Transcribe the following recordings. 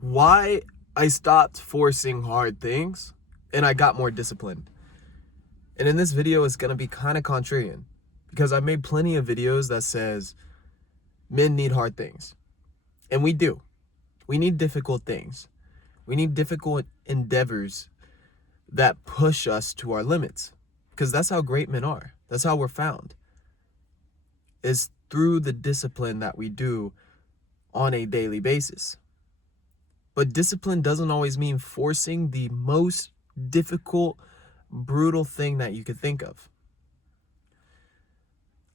why I stopped forcing hard things and I got more disciplined. And in this video, it's going to be kind of contrarian because I've made plenty of videos that says men need hard things. And we do. We need difficult things. We need difficult endeavors that push us to our limits, because that's how great men are. That's how we're found, is through the discipline that we do on a daily basis. But discipline doesn't always mean forcing the most difficult, brutal thing that you could think of.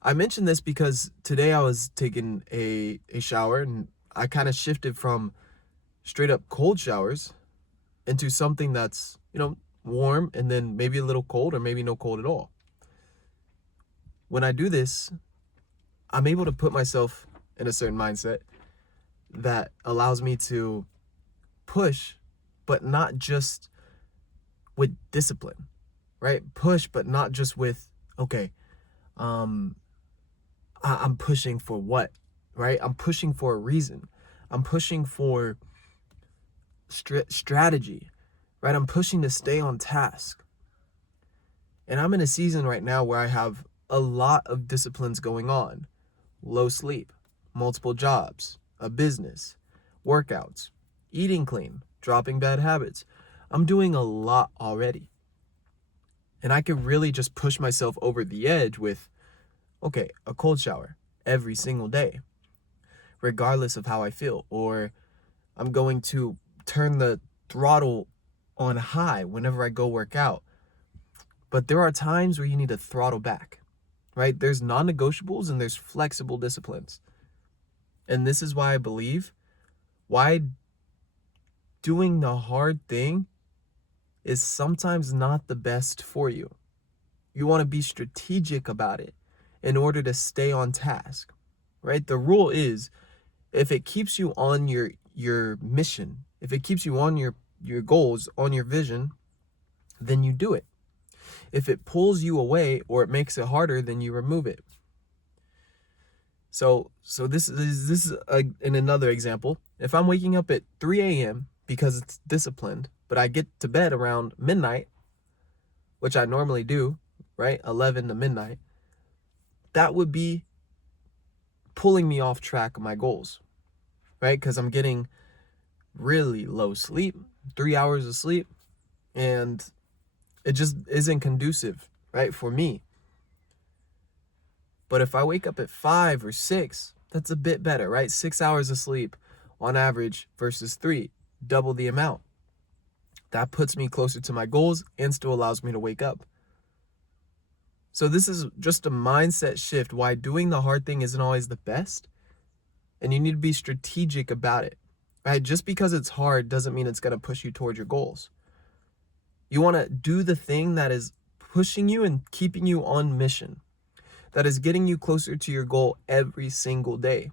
I mentioned this because today I was taking a shower and I kind of shifted from straight up cold showers into something that's, warm and then maybe a little cold or maybe no cold at all. When I do this, I'm able to put myself in a certain mindset that allows me to push, but not just with discipline, right? Push, but not just with, okay, I'm pushing for what, right? I'm pushing for a reason. I'm pushing for strategy, right? I'm pushing to stay on task. And I'm in a season right now where I have a lot of disciplines going on. Low sleep, multiple jobs, a business, workouts, eating clean, dropping bad habits. I'm doing a lot already. And I could really just push myself over the edge with, okay, a cold shower every single day, regardless of how I feel. Or I'm going to turn the throttle on high whenever I go work out. But there are times where you need to throttle back, right? There's non-negotiables and there's flexible disciplines. And this is why I believe why doing the hard thing is sometimes not the best for you. You want to be strategic about it in order to stay on task, right? The rule is, if it keeps you on your mission, if it keeps you on your goals, on your vision, then you do it. If it pulls you away or it makes it harder, then you remove it. So this is in another example. If I'm waking up at 3 a.m. because it's disciplined, but I get to bed around midnight, which I normally do, right? 11 to midnight, that would be pulling me off track of my goals, right? Because I'm getting really low sleep, 3 hours of sleep, and it just isn't conducive, right, for me. But if I wake up at 5 or 6, that's a bit better, right? 6 hours of sleep on average versus 3, double the amount. That puts me closer to my goals and still allows me to wake up. So this is just a mindset shift, why doing the hard thing isn't always the best. And you need to be strategic about it, right? Just because it's hard doesn't mean it's going to push you toward your goals. You want to do the thing that is pushing you and keeping you on mission, that is getting you closer to your goal every single day.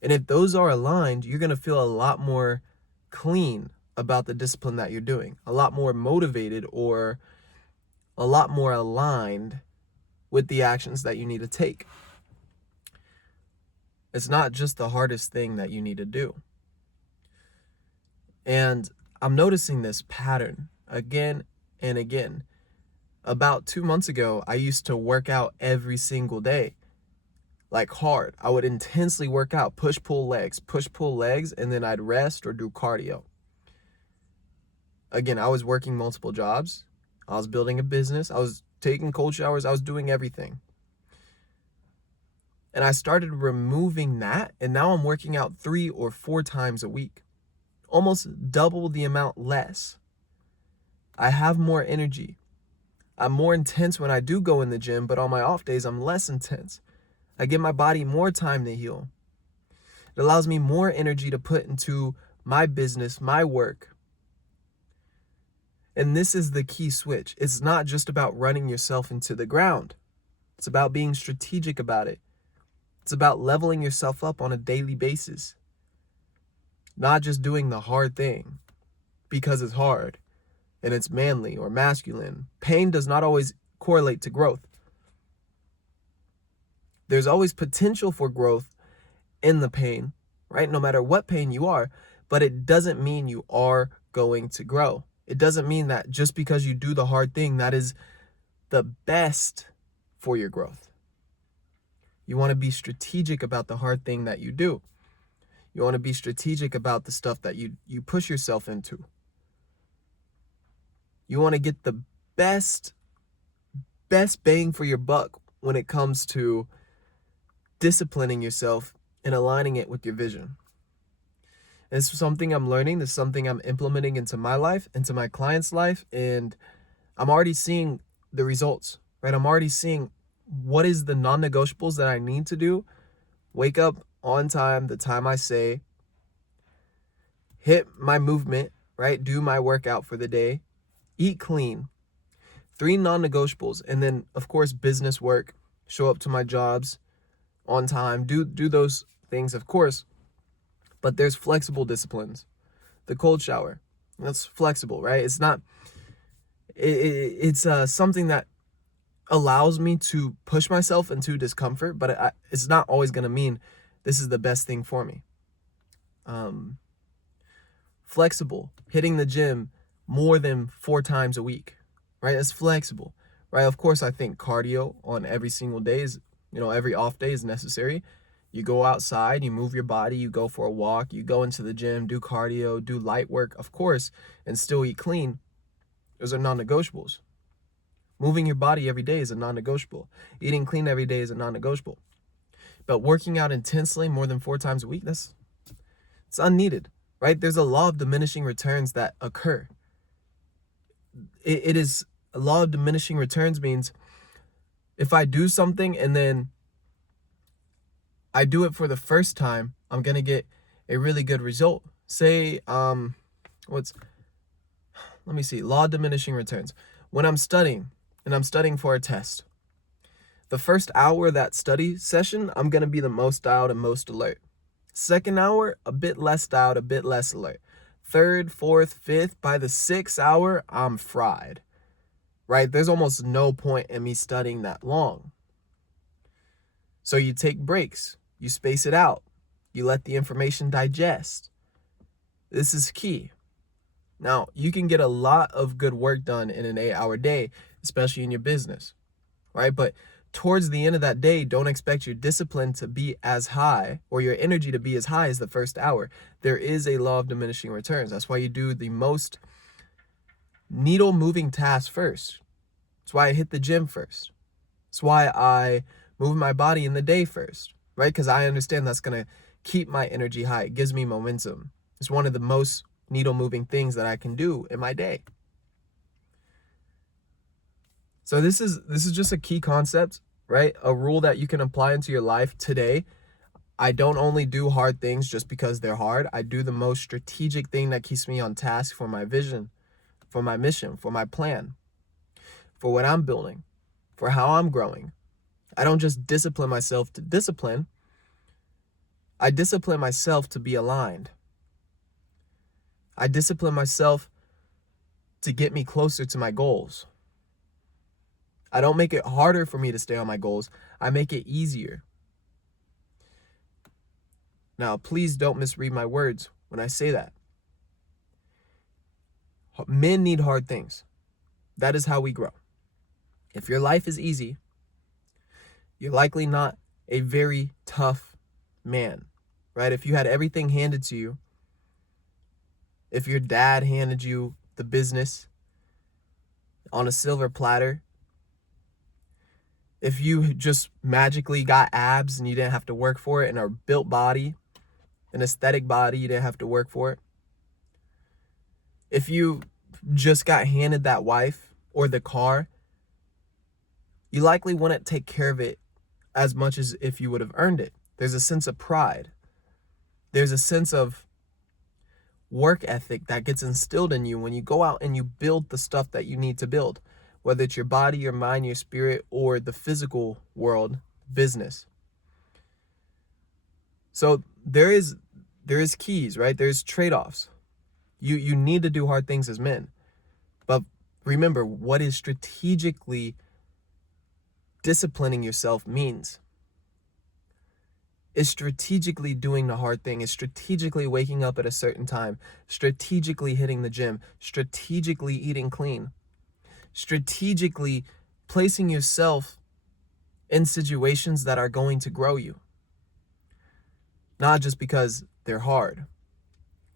And if those are aligned, you're going to feel a lot more clean about the discipline that you're doing, a lot more motivated, or a lot more aligned with the actions that you need to take. It's not just the hardest thing that you need to do. And I'm noticing this pattern again and again. About 2 months ago, I used to work out every single day, like hard. I would intensely work out, push, pull legs, and then I'd rest or do cardio. Again, I was working multiple jobs. I was building a business. I was taking cold showers. I was doing everything. And I started removing that, and now I'm working out 3 or 4 times a week, almost double the amount less. I have more energy. I'm more intense when I do go in the gym, but on my off days, I'm less intense. I give my body more time to heal. It allows me more energy to put into my business, my work. And this is the key switch. It's not just about running yourself into the ground. It's about being strategic about it. It's about leveling yourself up on a daily basis. Not just doing the hard thing because it's hard and it's manly or masculine. Pain does not always correlate to growth. There's always potential for growth in the pain, right? No matter what pain you are, but it doesn't mean you are going to grow. It doesn't mean that just because you do the hard thing, that is the best for your growth. You want to be strategic about the hard thing that you do. You want to be strategic about the stuff that you push yourself into. You want to get the best bang for your buck when it comes to disciplining yourself and aligning it with your vision. And this is something I'm learning. This is something I'm implementing into my life, into my clients' life, and I'm already seeing the results, right? I'm already seeing what is the non-negotiables that I need to do. Wake up on time, the time I say, hit my movement, right? Do my workout for the day, eat clean. 3 non-negotiables. And then, of course, business work, show up to my jobs on time, do those things, of course. But there's flexible disciplines. The cold shower, that's flexible, right? It's not, it's something that allows me to push myself into discomfort, but it's not always going to mean this is the best thing for me. Flexible, hitting the gym more than 4 times a week, right? It's flexible, right? Of course, I think cardio on every single day is, every off day is necessary. You go outside, you move your body, you go for a walk, you go into the gym, do cardio, do light work, of course, and still eat clean. Those are non-negotiables. Moving your body every day is a non-negotiable. Eating clean every day is a non-negotiable. But working out intensely more than 4 times a week, it's unneeded, right? There's a law of diminishing returns that occur. It is a law of diminishing returns means if I do something and then I do it for the first time, I'm going to get a really good result. Say, law of diminishing returns. When I'm studying and I'm studying for a test, the first hour of that study session, I'm going to be the most dialed and most alert. Second hour, a bit less dialed, a bit less alert. Third, fourth, fifth, by the 6th hour, I'm fried, right? There's almost no point in me studying that long. So you take breaks, you space it out, you let the information digest. This is key. Now, you can get a lot of good work done in an 8-hour day, especially in your business, right? But towards the end of that day, don't expect your discipline to be as high or your energy to be as high as the first hour. There is a law of diminishing returns. That's why you do the most needle moving tasks first. That's why I hit the gym first. That's why I move my body in the day first, right? Because I understand that's going to keep my energy high. It gives me momentum. It's one of the most needle moving things that I can do in my day. So this is just a key concept, right? A rule that you can apply into your life today. I don't only do hard things just because they're hard. I do the most strategic thing that keeps me on task for my vision, for my mission, for my plan, for what I'm building, for how I'm growing. I don't just discipline myself to discipline. I discipline myself to be aligned. I discipline myself to get me closer to my goals. I don't make it harder for me to stay on my goals. I make it easier. Now, please don't misread my words when I say that. Men need hard things. That is how we grow. If your life is easy, you're likely not a very tough man, right? If you had everything handed to you, if your dad handed you the business on a silver platter, if you just magically got abs and you didn't have to work for it, and a built body, an aesthetic body, you didn't have to work for it. If you just got handed that wife or the car, you likely wouldn't take care of it as much as if you would have earned it. There's a sense of pride. There's a sense of work ethic that gets instilled in you when you go out and you build the stuff that you need to build, whether it's your body, your mind, your spirit, or the physical world, business. So there is keys, right? There's trade-offs. You need to do hard things as men. But remember, what is strategically disciplining yourself means. is strategically doing the hard thing, is strategically waking up at a certain time, strategically hitting the gym, strategically eating clean, strategically placing yourself in situations that are going to grow you. Not just because they're hard.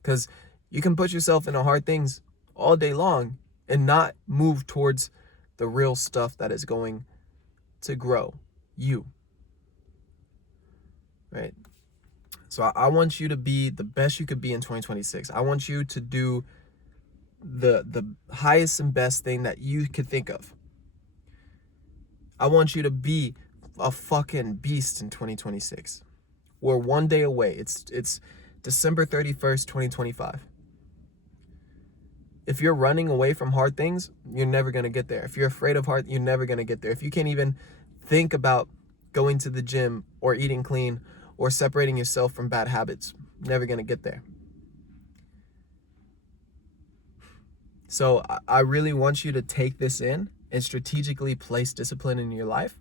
Because you can put yourself in the hard things all day long and not move towards the real stuff that is going to grow you. Right? So I want you to be the best you could be in 2026. I want you to do the highest and best thing that you could think of. I want you to be a fucking beast in 2026. We're one day away. It's December 31st, 2025. If you're running away from hard things, you're never going to get there. If you're afraid of hard, you're never going to get there. If you can't even think about going to the gym or eating clean or separating yourself from bad habits, never going to get there. So I really want you to take this in and strategically place discipline in your life.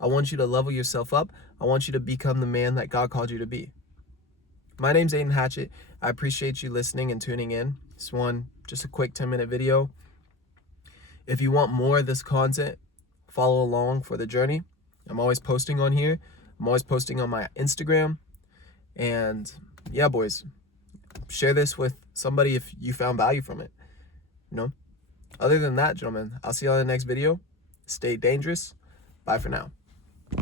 I want you to level yourself up. I want you to become the man that God called you to be. My name's Aiden Hatchett. I appreciate you listening and tuning in. This one, just a quick 10-minute video. If you want more of this content, follow along for the journey. I'm always posting on here. I'm always posting on my Instagram. And yeah, boys, share this with somebody if you found value from it. You know? Other than that, gentlemen, I'll see you on the next video. Stay dangerous. Bye for now.